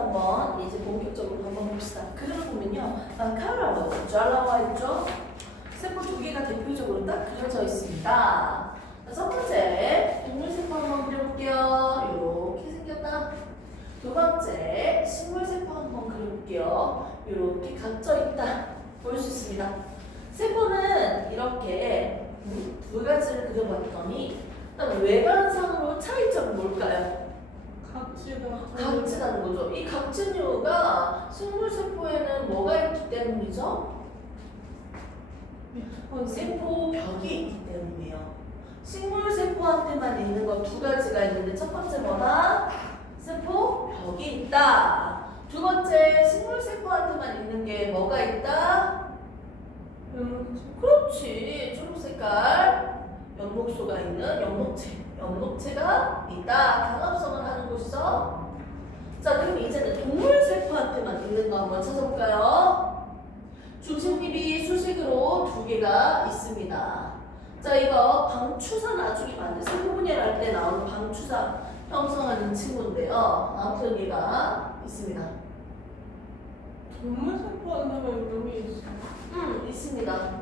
한번 이제 본격적으로 한번 봅시다. 그림을 보면요, 카메라가 잘 나와 있죠? 세포 두 개가 대표적으로 딱 그려져 있습니다. 첫 번째 동물 세포 한번 그려볼게요. 이렇게 생겼다. 두 번째 식물 세포 한번 그려볼게요. 이렇게 각져 있다. 볼 수 있습니다. 세포는 이렇게 두 가지를 그려봤더니 외관상으로 차이점은 뭘까요? 각지다는 거죠. 이 각진 이유가 식물 세포에는 뭐가 있기 때문이죠? 세포 벽이 있기 때문이에요. 식물 세포한테만 있는 거 두 가지가 있는데 첫 번째 뭐다? 세포 벽이 있다. 두 번째 식물 세포한테만 있는 게 뭐가 있다? 그렇지. 초록 색깔 연목소가 있는 연목체가 있다. 강합성을 하는 곳이죠. 자, 그럼 이제는 동물 세포한테만 있는 거 한번 찾아볼까요? 중심립이 수식으로 두 개가 있습니다. 자, 이거 방추사 나중에 만든 세포 분열할 때 나오는 방추사 형성하는 친구인데요. 아무튼 얘가 있습니다. 동물 세포한테만 이런 게 있어. 있습니다.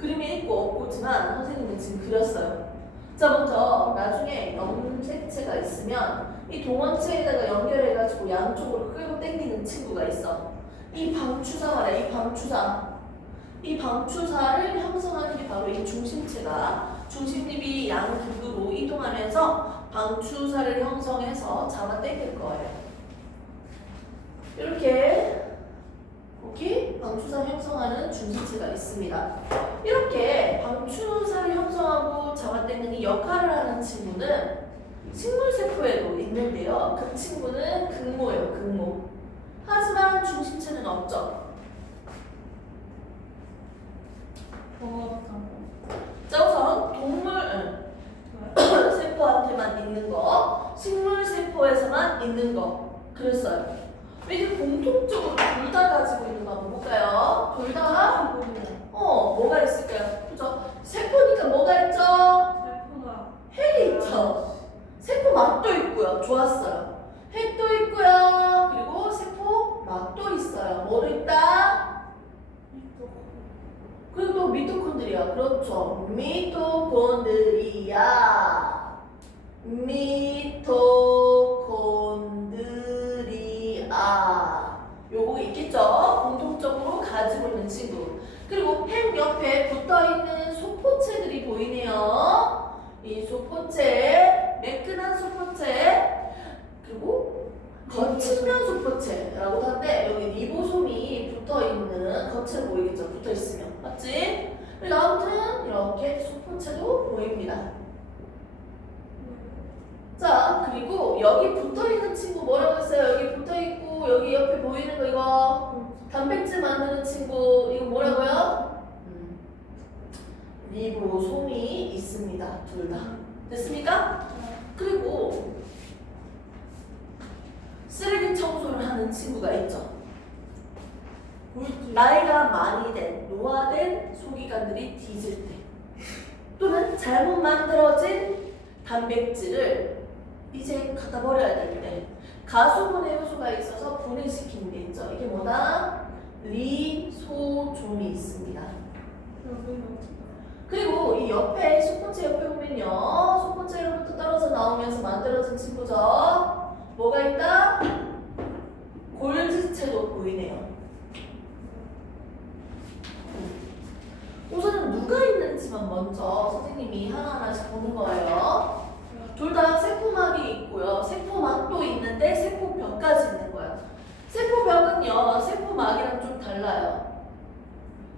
그림이 있고 없고지만 선생님은 지금 그렸어요. 자, 먼저 나중에 염색체가 있으면 이 동원체에다가 연결해가지고 양쪽으로 끌고 당기는 친구가 있어. 이 방추사 말이야. 이 방추사를 형성하는 게 바로 이 중심체가 중심립이 양극으로 이동하면서 방추사를 형성해서 잡아 당길 거예요. 이렇게 방추사 형성하는 중심체가 있습니다. 이렇게 방추사를 형성하고 잡아당기는 역할을 하는 친구는 식물세포에도 있는데요. 그 친구는 극모예요. 극모. 하지만 중심체는 없죠. 자, 우선 동물 세포한테만 있는 거, 식물세포에서만 있는 거 그랬어요. 이게 공통적으로 둘 다 가지고 있는 거 한번 볼까요? 둘 다 뭐가 있을까요? 그죠? 세포니까 뭐가 있죠? 세포가 핵이 있죠. 세포막도 있고요. 좋았어요. 핵도 있고요. 그리고 세포막도 있어요. 뭐도 있다? 그리고 또 미토콘드리아. 그렇죠. 미토콘드리아. 요거 있겠죠? 공통적으로 가지고 있는 친구. 그리고 핵 옆에 붙어있는 소포체들이 보이네요. 이 소포체, 매끈한 소포체, 그리고 거친면 소포체라고 하는데 여기 리보솜이 붙어있는 거체 보이겠죠? 붙어있으면. 맞지? 그리고 아무튼 이렇게 소포체도 보입니다. 자, 그리고 여기 붙어있는 친구 뭐라고 했어요? 여기 붙어있고 여기 옆에 보이는 거 이거 단백질 만드는 친구 이거 뭐라고요? 리보솜이 있습니다. 둘 다. 됐습니까? 그리고 쓰레기 청소를 하는 친구가 있죠. 나이가 많이 된 노화된 소기관들이 뒤질 때 또는 잘못 만들어진 단백질을 이제 갖다 버려야 될 때 가수분해 효소가 있어서 분해시키는 게 있죠. 이게 뭐다? 리소솜이 있습니다. 그리고 이 옆에 소포체 옆에 보면요, 소포체로부터 떨어져 나오면서 만들어진 친구죠. 뭐가 있다? 골지체도 보이네요. 우선은 누가 있는지만 먼저 선생님이 하나하나씩 보는 거예요. 둘 다 세포막이 있고요. 세포막도 있는데 세포벽까지 있는 거예요. 세포벽은요, 세포막이랑 좀 달라요.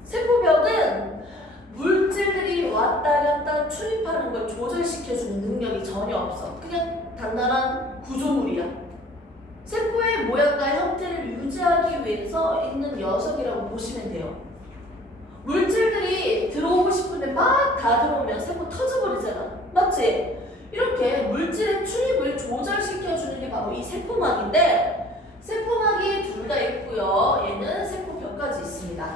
세포벽은 물질들이 왔다 갔다 출입하는 걸 조절시켜주는 능력이 전혀 없어. 그냥 단단한 구조물이야. 세포의 모양과 형태를 유지하기 위해서 있는 녀석이라고 보시면 돼요. 물질들이 들어오고 싶은데 막 다 들어오면 세포 터져버리잖아. 맞지? 이렇게 물질의 출입을 조절시켜주는 게 바로 이 세포막인데 세포막이 둘 다 있고요. 얘는 세포벽까지 있습니다.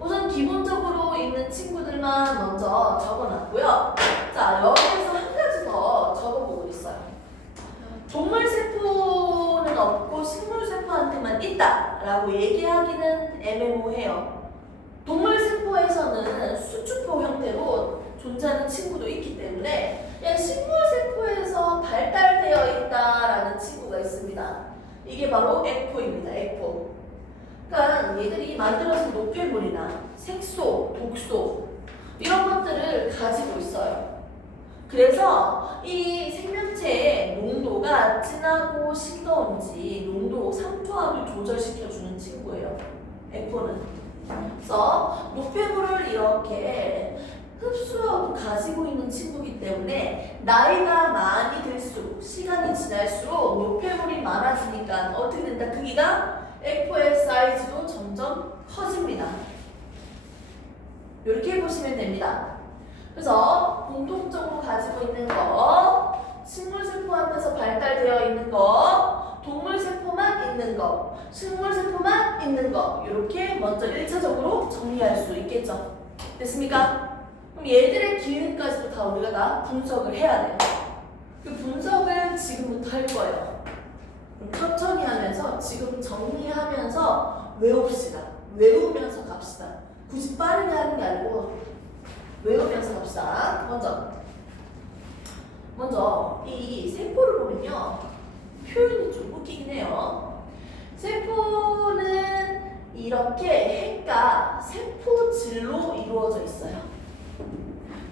우선 기본적으로 있는 친구들만 먼저 적어놨고요. 자, 여기에서 한 가지 더 적어보고 있어요. 동물 세포는 식물세포한테만 있다라고 얘기하기는 애매모호해요. 동물세포에서는 수축포 형태로 존재하는 친구도 있기 때문에 식물세포에서 발달되어 있다라는 친구가 있습니다. 이게 바로 액포입니다. 액포. 그러니까 얘들이 만들어진 노폐물이나 색소, 독소 이런 것들을 가지고 있어요. 그래서 이 생명체의 농도가 진하고 싱거운지 농도 삼투압을 조절시켜주는 친구예요. 액포는. 그래서 노폐물을 이렇게 흡수하고 가지고 있는 친구이기 때문에 나이가 많이 들수록 시간이 지날수록 노폐물이 많아지니까 어떻게 된다? 크기가 액포의 사이즈도 점점 커집니다. 이렇게 보시면 됩니다. 그래서 공통적으로 가지고 있는 거, 식물세포한테서 발달되어 있는 거, 동물세포만 있는 거, 식물세포만 있는 거 이렇게 먼저 1차적으로 정리할 수 있겠죠. 됐습니까? 그럼 얘들의 기능까지도 다 우리가 다 분석을 해야 돼요. 그 분석을 지금부터 할 거예요. 그럼 천천히 하면서 지금 정리하면서 외웁시다. 외우면서 갑시다. 굳이 빠르게 하는 게 아니고 외우면서 갑시다. 먼저 이 세포를 보면요. 표현이 좀 웃기긴 해요. 세포는 이렇게 핵과 세포질로 이루어져 있어요.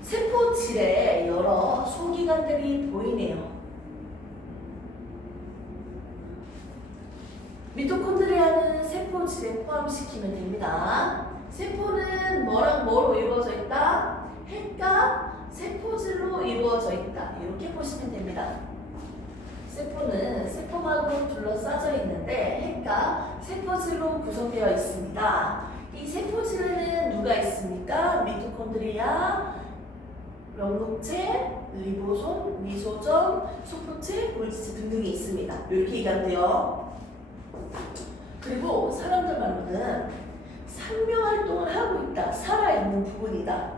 세포질에 여러 소기관들이 보이네요. 미토콘드리아는 세포질에 포함시키면 됩니다. 세포는 뭐랑 뭐로 이루어져 있다? 핵과 세포질로 이루어져 있다. 이렇게 보시면 됩니다. 세포는 세포막으로 둘러싸져 있는데 핵과 세포질로 구성되어 있습니다. 이 세포질에는 누가 있습니까? 미토콘드리아, 면목체, 리보솜, 리소점, 소포체, 골지체 등등이 있습니다. 이렇게 얘기하면 돼요. 그리고 사람들 말로는 상명활동을 하고 있다. 살아있는 부분이다.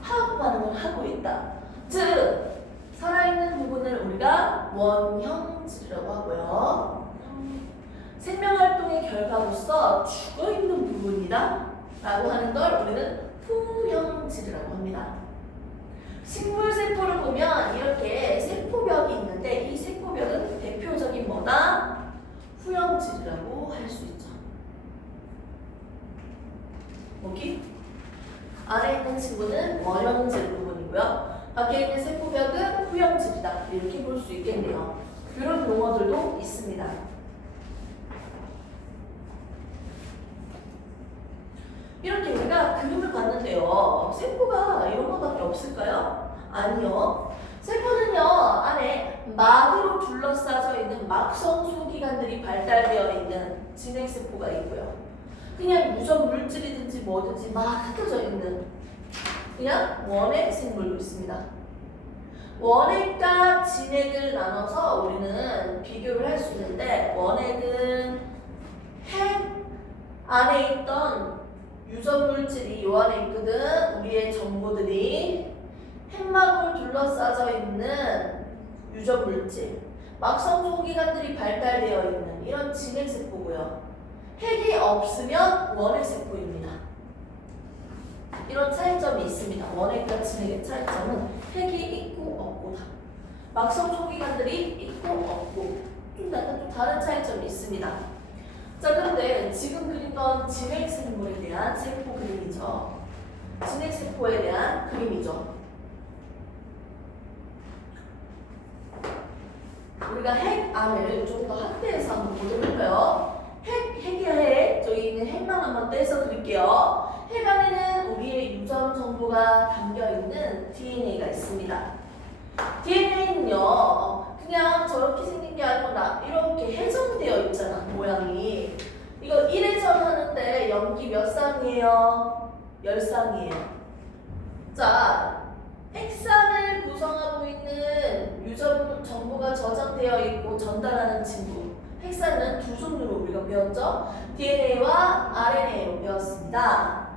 화학 반응을 하고 있다. 즉 살아있는 부분을 우리가 원형질이라고 하고요. 생명활동의 결과로서 죽어있는 부분이다 라고 하는 걸 우리는 후형질이라고 합니다. 식물세포를 보면 이렇게 세포벽이 있는데 이 세포벽은 대표적인 뭐다? 후형질이라고 할 수 있죠. 여기 안에 있는 친구는 원형질 부분이고요. 밖에 있는 세포벽은 후형질이다. 이렇게 볼 수 있겠네요. 이런 용어들도 있습니다. 이렇게 우리가 그림을 봤는데요. 세포가 이런 것밖에 없을까요? 아니요. 세포는요, 안에 막으로 둘러싸져 있는 막성 소기관들이 발달되어 있는 진핵세포가 있고요. 그냥 유전 물질이든지 뭐든지 막 흩어져 있는 그냥 원핵 생물도 있습니다. 원핵과 진핵을 나눠서 우리는 비교를 할 수 있는데 원핵은 핵 안에 있던 유전 물질이 요 안에 있거든. 우리의 정보들이 핵막으로 둘러싸져 있는 유전 물질, 막성 소기관들이 발달되어 있는 이런 진핵세포고요. 핵이 없으면 원핵세포입니다. 이런 차이점이 있습니다. 원핵과 진핵의 차이점은 핵이 있고 없고다. 막성 소기관들이 있고 없고 좀 약간 좀 다른 차이점이 있습니다. 자, 그런데 지금 그린 건 진핵생물에 대한 세포 그림이죠. 진핵세포에 대한 그림이죠. 우리가 핵 안을 좀 더 확대해서 한번 보도록 할까요? 핵이야 핵. 저기 있는 핵만 한번 떼서 그릴게요. 핵 안에는 우리의 유전 정보가 담겨있는 DNA가 있습니다. DNA는요, 그냥 저렇게 생긴 게 아니고 이렇게 해정되어 있잖아, 모양이. 이거 1회전 하는데 염기 몇 쌍이에요? 10쌍이에요. 자, 핵산을 구성하고 있는 유전 정보가 저장되어 있고 전달하는 친구. 핵산은 두 종류로 우리가 배웠죠? DNA와 RNA로 배웠습니다.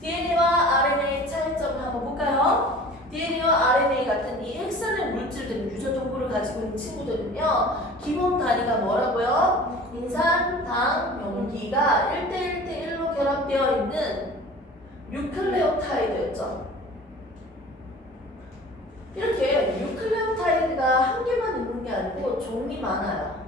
DNA와 RNA의 차이점을 한번 볼까요? DNA와 RNA 같은 이 핵산의 물질들 유전 정보를 가지고 있는 친구들은요 기본 단위가 뭐라고요? 인산, 당, 염기가 1대1대1로 결합되어 있는 뉴클레오타이드였죠. 이렇게 뉴클레오타이드가 한 개만 있는 게 아니고 종이 많아요.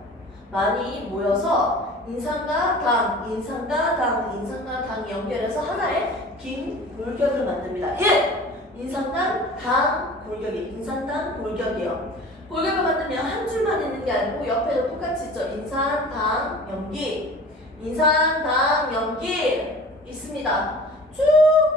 많이 모여서 인산과 당, 인산과 당, 인산과 당이 연결해서 하나의 긴 골격을 만듭니다. 1. 인산당, 당, 골격이 인산당, 골격이요. 골격을 만들면 한 줄만 있는 게 아니고 옆에도 똑같이 있죠. 인산, 당, 염기, 인산, 당, 염기 있습니다. 쭉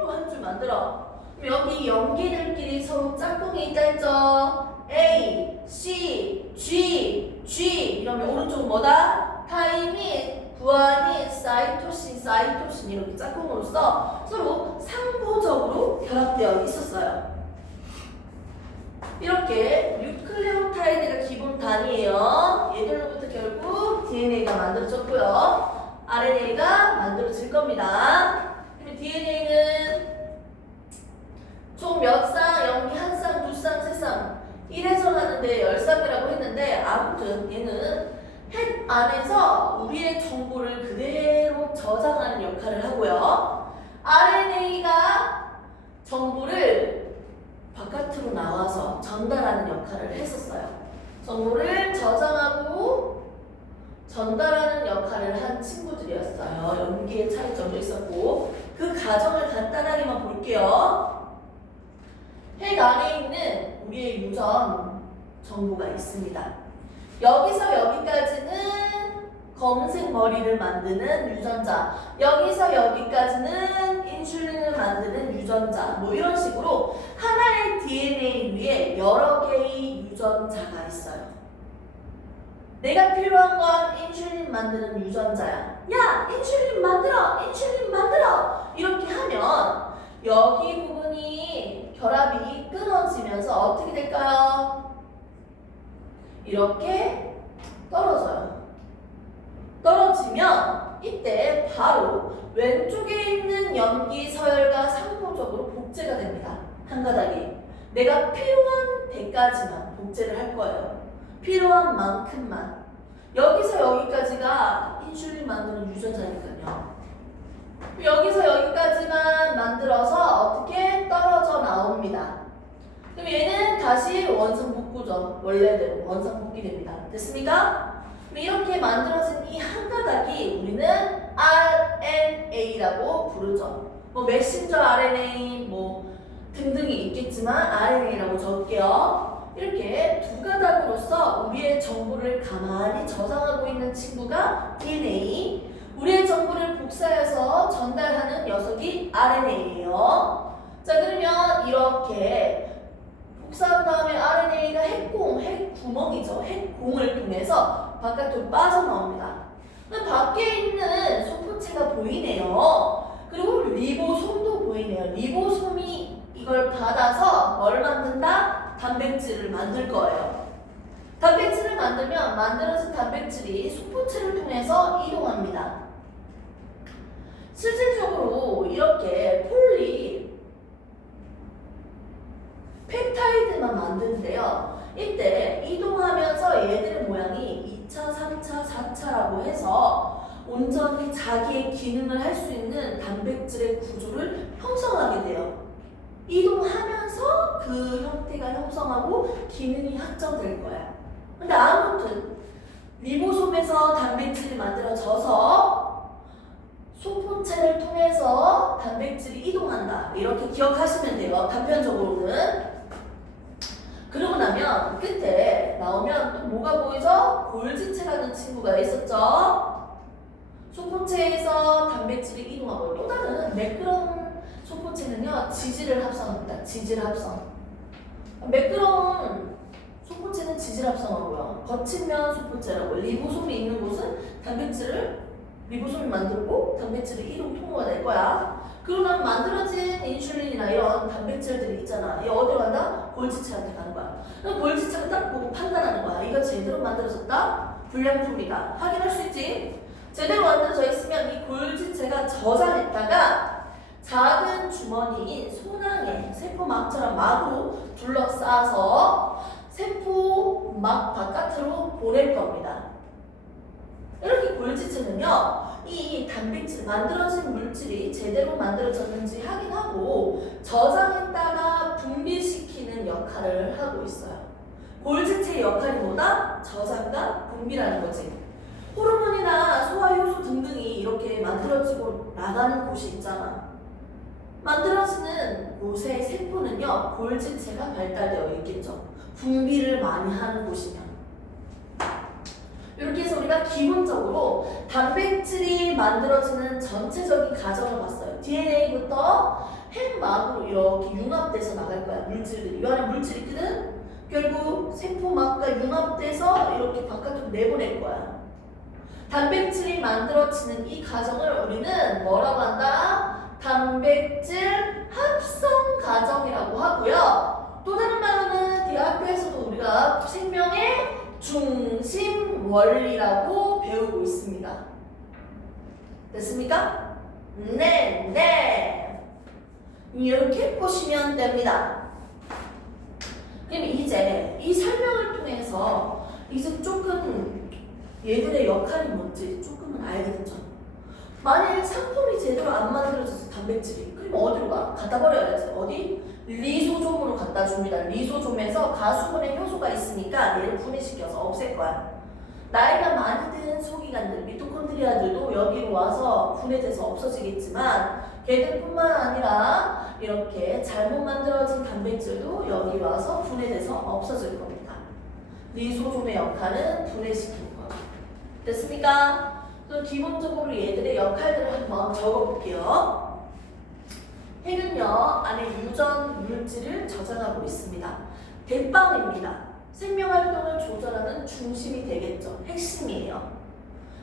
또 한 줄 만들어. 그럼 여기 염기들끼리 서로 짝꿍이 있다 했죠. A, C, G, G 이러면 오른쪽은 뭐다? 타이민, 구아닌, 사이토신 이렇게 짝꿍으로서 서로 상호적으로 결합되어 있었어요. 이렇게 뉴클레오타이드가 기본 단위예요. 얘들로부터 결국 DNA가 만들어졌고요. RNA가 만들어질 겁니다. 그럼 DNA는 총 몇 쌍, 염기 한 쌍, 두 쌍, 세 쌍 1에서 하는데 10쌍이라고 했는데 아무튼 얘는 핵 안에서 우리의 정보를 그대로 저장하는 역할을 하고요. RNA가 정보를 바깥으로 나와서 전달하는 역할을 했었어요. 정보를 저장하고 전달하는 역할을 한 친구들이었어요. 염기의 차이점도 있었고 그 과정을 간단하게만 볼게요. 핵 안에 있는 우리의 유전 정보가 있습니다. 여기서 여기까지는 검은색 머리를 만드는 유전자, 여기서 여기까지는 인슐린을 만드는 유전자, 뭐 이런 식으로 하나의 DNA 위에 여러 개의 유전자가 있어요. 내가 필요한 건 인슐린 만드는 유전자야. 야, 인슐린 만들어! 인슐린 만들어! 이렇게 하면 여기 부분이 결합이 끊어지면서 어떻게 될까요? 이렇게 떨어져요. 떨어지면 이때 바로 왼쪽에 있는 염기 서열과 상호적으로 복제가 됩니다. 한 가닥이. 내가 필요한 데까지만 복제를 할 거예요. 필요한 만큼만. 여기서 여기까지가 인슐린 만드는 유전자니까요. 여기서 여기까지만 만들어서 어떻게 떨어져 나옵니다. 그럼 얘는 다시 원상복구죠. 원래대로 원상복귀됩니다. 됐습니까? 그럼 이렇게 만들어진 이 한 가닥이 우리는 RNA라고 부르죠. 뭐 메신저 RNA 뭐 등등이 있겠지만 RNA라고 적을게요. 이렇게 두 가닥으로서 우리의 정보를 가만히 저장하고 있는 친구가 DNA, 우리의 정보를 복사해서 전달하는 녀석이 RNA예요. 자, 그러면 이렇게 복사한 다음에 RNA가 핵구멍이죠. 핵공을 통해서 바깥으로 빠져나옵니다. 밖에 있는 소포체가 보이네요. 그리고 리보솜도 보이네요. 리보솜이 이걸 받아서 뭘 만든다? 단백질을 만들 거예요. 단백질을 만들면 만들어진 단백질이 소포체를 통해서 이동합니다. 실질적으로 이렇게 펩타이드만 만드는데요. 이때 이동하면서 얘들의 모양이 2차, 3차, 4차라고 해서 온전히 자기의 기능을 할 수 있는 단백질의 구조를 형성하게 돼요. 이동하면서 그 형태가 형성하고 기능이 확정될 거야. 근데 아무튼 리보솜에서 단백질이 만들어져서 소포체를 통해서 단백질이 이동한다. 이렇게 기억하시면 돼요. 단편적으로는. 그러고 나면 끝에 나오면 또 뭐가 보이죠? 골지체라는 친구가 있었죠. 소포체에서 단백질이 이동하고 또 다른 매끄러운 소포체는요. 지질을 합성합니다. 지질 합성. 매끄러운 소포체는 지질 합성하고요. 거친 면 소포체라고. 리보솜이 있는 곳은 리보솜을 만들고 단백질의 이동 통로가 될 거야. 그러고 나면 만들어진 인슐린이나 이런 단백질들이 있잖아. 이 어디로 간다? 골지체한테 가는 거야. 그럼 골지체가 딱 보고 판단하는 거야. 이거 제대로 만들어졌다? 불량품이다. 확인할 수 있지? 제대로 만들어져 있으면 이 골지체가 저장했다가 작은 주머니인 소낭에 세포 세포막처럼 막으로 둘러싸서 세포막 바깥으로 보낼 겁니다. 이렇게 골지체는요, 이 단백질 만들어진 물질이 제대로 만들어졌는지 확인하고 저장했다가 분비시키는 역할을 하고 있어요. 골지체의 역할이 뭐다? 저장과 분비라는 거지. 호르몬이나 소화효소 등등이 이렇게 만들어지고 나가는 곳이 있잖아. 만들어지는 곳의 세포는요, 골지체가 발달되어 있겠죠. 분비를 많이 하는 곳이면. 이렇게 해서 우리가 기본적으로 단백질이 만들어지는 전체적인 과정을 봤어요. DNA부터 핵막으로 이렇게 융합돼서 나갈 거야. 물질들이. 이 안에 물질이 있거든? 결국 세포막과 융합돼서 이렇게 바깥으로 내보낼 거야. 단백질이 만들어지는 이 과정을 우리는 뭐라고 한다? 단백질 합성 과정이라고 하고요. 또 다른 말로는 대학교에서도 우리가 생명의 중심 원리라고 배우고 있습니다. 됐습니까? 네. 이렇게 보시면 됩니다. 그럼 이제 이 설명을 통해서 이제 조금 얘들의 역할이 뭔지 조금은 알게 됐죠. 만일 상품이 제대로 안 만들어져서 단백질이, 그럼 어디로 가? 갖다 버려야지. 어디? 리소솜으로 갖다 줍니다. 리소솜에서 가수분해 효소가 있으니까 얘를 분해시켜서 없앨 거야. 나이가 많이 든 소기관들, 미토콘드리아들도 여기로 와서 분해돼서 없어지겠지만 걔들뿐만 아니라 이렇게 잘못 만들어진 단백질도 여기 와서 분해돼서 없어질 겁니다. 리소솜의 역할은 분해시키는 거. 됐습니까? 그럼 기본적으로 얘들의 역할들을 한번 적어볼게요. 핵은요, 안에 유전 물질을 저장하고 있습니다. 대빵입니다. 생명활동을 조절하는 중심이 되겠죠. 핵심이에요.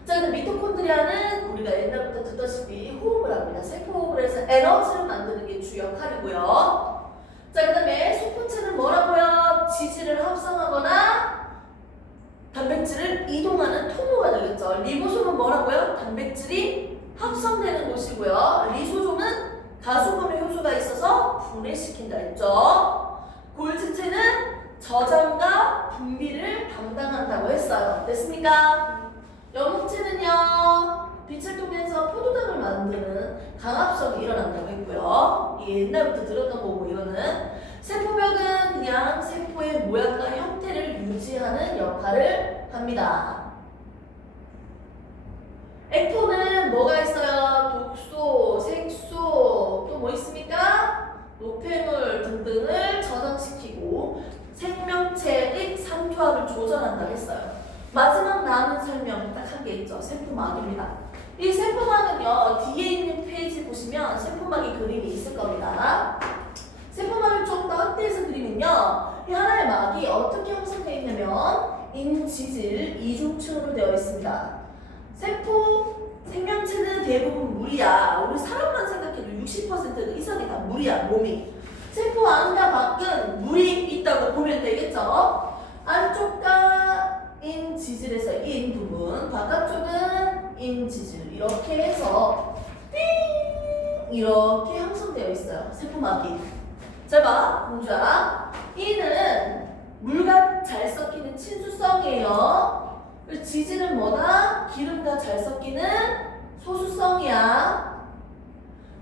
자, 근데 미토콘드리아는 우리가 옛날부터 듣다시피 호흡을 합니다. 세포호흡을 해서 에너지를 만드는 게 주 역할이고요. 자, 그 다음에 소포체는 뭐라고요? 지질을 합성하거나 단백질을 이동하는 통로가 되겠죠. 리보솜은 뭐라고요? 단백질이 합성되는 곳이고요. 리소솜은 가수분해 효소가 있어서 분해시킨다 했죠. 골지체는 저장과 분비를 담당한다고 했어요. 됐습니까? 영양체는요, 빛을 통해서 포도당을 만드는 강합성이 일어난다고 했고요. 이 옛날부터 들었던 거고, 이거는 세포벽은 그냥 세포의 모양과 형태를 유지하는 역할을 합니다. 액토는 뭐가 있어요? 독소, 색소, 또 뭐 있습니까? 노폐물 등등을 저장시키고 생명체의 삼투압을 조절한다고 했어요. 마지막 남은 설명 딱 한 개 있죠. 세포막입니다. 이 세포막은요, 뒤에 있는 페이지 보시면 세포막의 그림이 있을 겁니다. 세포막을 좀 더 확대해서 그리면요, 이 하나의 막이 어떻게 형성되어 있냐면 인지질 이중층으로 되어 있습니다. 생명체는 대부분 물이야. 우리 사람만 생각해도 60% 이상이 다 물이야, 몸이. 세포 안과 밖은 물이 있다고 보면 되겠죠? 안쪽과 인지질에서 인 부분, 바깥쪽은 인지질. 이렇게 해서 띵! 이렇게 형성되어 있어요, 세포막이. 자, 봐, 공주야. 이는 물과 잘 섞이는 친수성이에요. 그리고 지질은 뭐다? 기름과 잘 섞이는 소수성이야.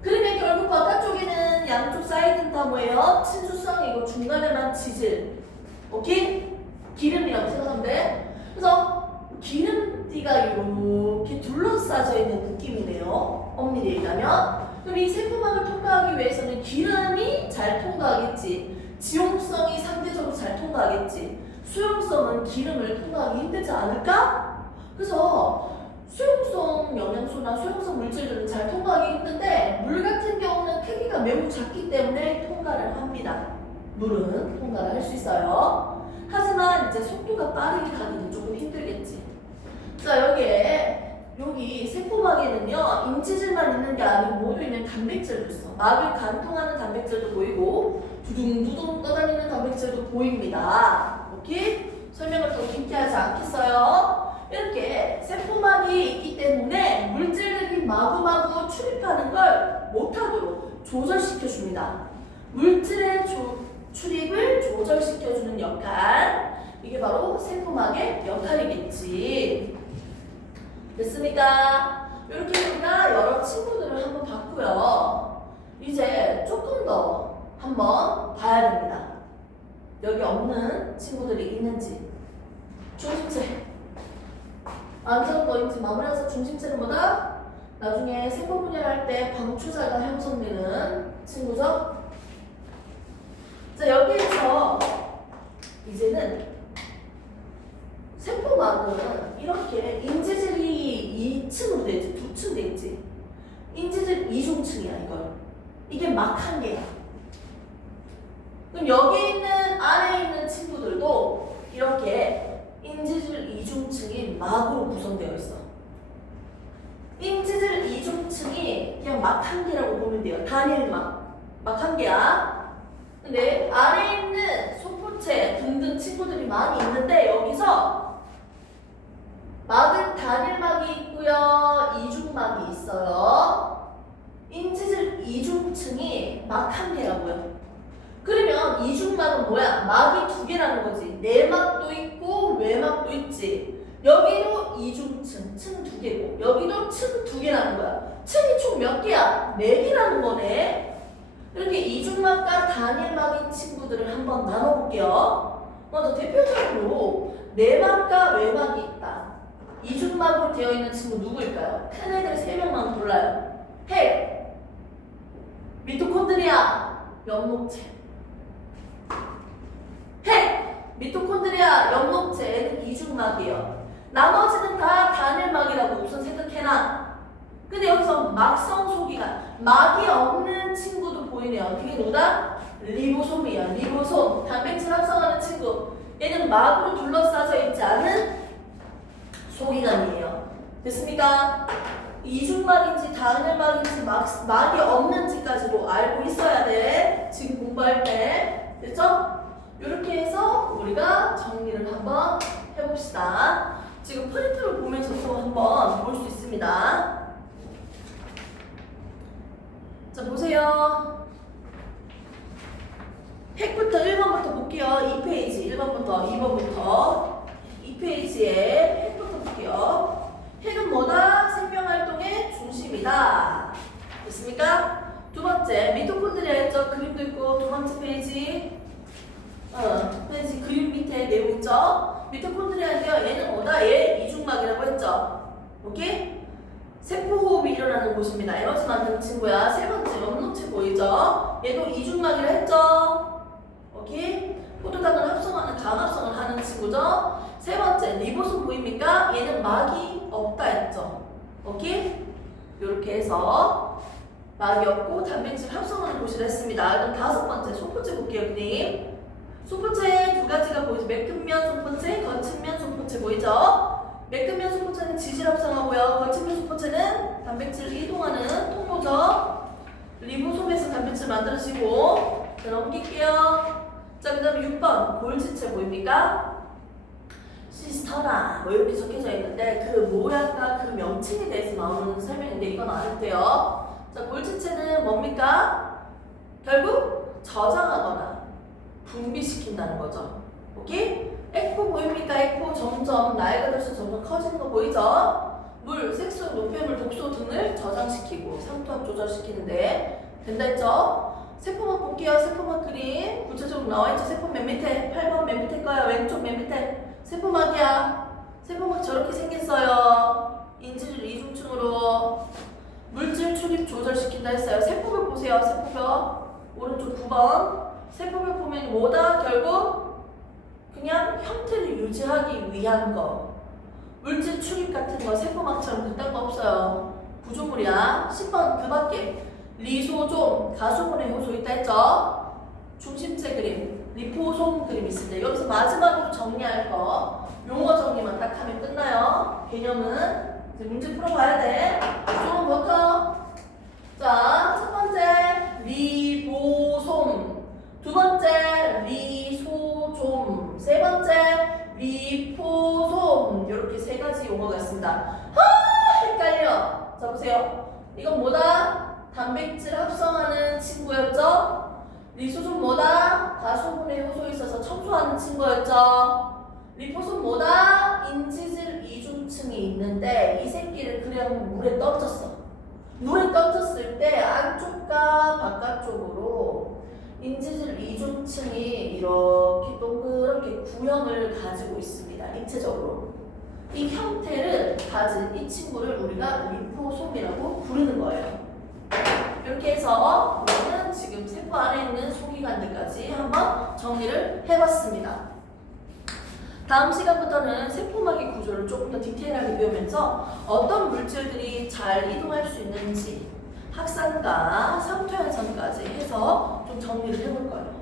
그러면 결국 바깥쪽에는 양쪽 사이드는 다 뭐예요? 친수성이고 중간에만 지질. 오케이? 기름이라고 생각하면 돼. 그래서 기름띠가 이렇게 둘러싸져 있는 느낌이네요. 엄밀히 얘기하면. 그럼 이 세포막을 통과하기 위해서는 기름이 잘 통과하겠지. 지용성이 상대적으로 잘 통과하겠지. 수용성은 기름을 통과하기 힘들지 않을까? 그래서 수용성 영양소나 수용성 물질들은 잘 통과하기 힘든데 물 같은 경우는 크기가 매우 작기 때문에 통과를 합니다. 물은 통과를 할 수 있어요. 하지만 이제 속도가 빠르게 가기는 조금 힘들겠지. 자, 여기 세포막에는요, 인지질만 있는 게 아니고 모두 있는 단백질도 있어. 막을 관통하는 단백질도 보이고 두둥두둥 떠다니는 단백질도 보입니다. 오케이? 설명을 더 깊게 하지 않겠어요? 이렇게 세포막이 있기 때문에 물질들이 마구마구 출입하는 걸 못하도록 조절시켜줍니다. 물질의 출입을 조절시켜주는 역할. 이게 바로 세포막의 역할이겠지. 됐습니까? 이렇게 우리가 여러 친구들을 한번 봤고요. 이제 조금 더 한번 봐야 됩니다. 여기 없는 친구들이 있는지. 중심체. 안전 포인트 마무리해서 중심체는 뭐다? 나중에 세포 분열할 때 방추자가 형성되는 친구죠. 자, 여기에서 이제는 세포막은 이렇게 인지질이 2층으로 되지, 2층 되지. 인지질 2중층이야, 이걸. 이게 막 한 개야. 그럼 여기 있는 안에 있는 친구들도 이렇게 인지질 2중층이 막으로 구성되어 있어. 인지질 2중층이 그냥 막 한 개라고 보면 돼요. 단일막. 막 한 개야. 근데 안에 있는 소포체 등등 친구들이 많이 있는데 여기서 막은 단일막이 있고요. 이중막이 있어요. 인지질 2중층이 막 한 개라고요. 그러면 이중막은 뭐야? 막이 2개라는 거지. 내막도 있고 외막도 있지. 여기도 이중층, 층 2개고 여기도 층 2개라는 거야. 층이 총 몇 개야? 4개라는 거네. 이렇게 이중막과 단일막인 친구들을 한번 나눠볼게요. 먼저 대표적으로 내막과 외막이 있다. 이중막으로 되어 있는 친구 누구일까요? 큰 애들 3명만 골라요. 핵, 미토콘드리아, 엽록체. 핵, 미토콘드리아, 엽록체는 이중막이에요. 나머지는 다 단일막이라고 우선 생각해놔. 근데 여기서 막성소기가 막이 없는 친구도 보이네요. 그게 누구다? 리보솜이야. 리보솜. 단백질 합성하는 친구. 얘는 막으로 둘러싸져 있지 않은 소기관이에요. 됐습니까? 이중막인지 단일막인지 막이 없는지까지도 알고 있어야 돼. 지금 공부할 때. 됐죠? 이렇게 해서 우리가 정리를 한번 해봅시다. 지금 프린트를 보면서도 한번 볼 수 있습니다. 자, 보세요. 핵부터 1번부터 볼게요. 2페이지 1번부터 2번부터 2페이지에 핵부터 볼게요. 핵은 뭐다? 생명활동의 중심이다. 됐습니까? 두 번째, 미토콘드리아 했죠? 그림도 있고 두 번째 페이지 페이지 그림 밑에 내용 있죠? 미토콘드리아인데요. 얘는 뭐다? 얘 이중막이라고 했죠? 오케이? 세포호흡이 일어나는 곳입니다. 에너지 만드는 친구야. 세 번째, 엽록체 보이죠? 얘도 이중막이라 했죠? 오케이? 포도당을 합성하는 강합성을 하는 친구죠? 세 번째, 리보솜 보입니까? 얘는 막이 없다 했죠? 오케이? 이렇게 해서 막이 없고 단백질 합성하는 곳이라 했습니다. 그럼 다섯 번째, 소포체 볼게요, 그님. 소포체 두 가지가 보이죠? 매끈면 소포체, 거친면 소포체 보이죠? 매끈면 소포체는 지질 합성하고요. 거친면 소포체는 단백질 이동하는 통로죠. 리보솜에서 단백질 만들어지고. 자, 넘길게요. 자, 그 다음에 6번 골지체 보입니까? 시스터나 뭐 이렇게 적혀져 있는데 그 모양과 그 명칭에 대해서 나오는 설명인데 이건 안 했대요. 자, 골지체는 뭡니까? 결국 저장하거나 분비시킨다는 거죠. 오케이? 에코 보입니까? 에코 점점 나이가 들수록 점점 커지는 거 보이죠? 물, 색소, 노폐물, 독소 등을 저장시키고 상투압 조절시키는데 된다 했죠? 세포막 볼게요. 세포막 그림 구체적으로 나와있죠? 세포 맨 밑에 8번 맨 밑에 거야. 왼쪽 맨 밑에 세포막이야. 세포막 저렇게 생겼어요. 인지질 이중층으로 물질 출입 조절시킨다 했어요. 세포벽 보세요. 세포벽 오른쪽 9번 세포벽 보면 뭐다? 결국 그냥 형태를 유지하기 위한 거. 물질 출입 같은 거 세포막처럼 그딴 거 없어요. 구조물이야. 10번 그 밖에 리소솜, 가소문의 효소 있다 했죠? 중심체 그림, 리포솜 그림 있습니다. 여기서 마지막으로 정리할 거 용어 정리만 딱 하면 끝나요. 개념은 이제 문제 풀어봐야 돼. 솜부터 자, 첫 번째 리보솜, 두 번째 리소솜, 세 번째 리포솜. 이렇게 세 가지 용어가 있습니다. 헷갈려. 자, 보세요. 이건 뭐다? 단백질 합성하는 친구였죠? 리소솜 뭐다? 가소분해 효소에 있어서 청소하는 친구였죠. 리포솜 뭐다? 인지질 이중층이 있는데 이 새끼를 그냥 물에 던졌어. 물에 던졌을 때 안쪽과 바깥쪽으로 인지질 이중층이 이렇게 동그랗게 구형을 가지고 있습니다. 입체적으로. 이 형태를 가진 이 친구를 우리가 리포솜이라고 부르는 거예요. 이렇게 해서 우리는 지금 세포 안에 있는 소기관들까지 한번 정리를 해봤습니다. 다음 시간부터는 세포막의 구조를 조금 더 디테일하게 배우면서 어떤 물질들이 잘 이동할 수 있는지 학산과 삼투현상까지 해서 좀 정리를 해볼 거예요.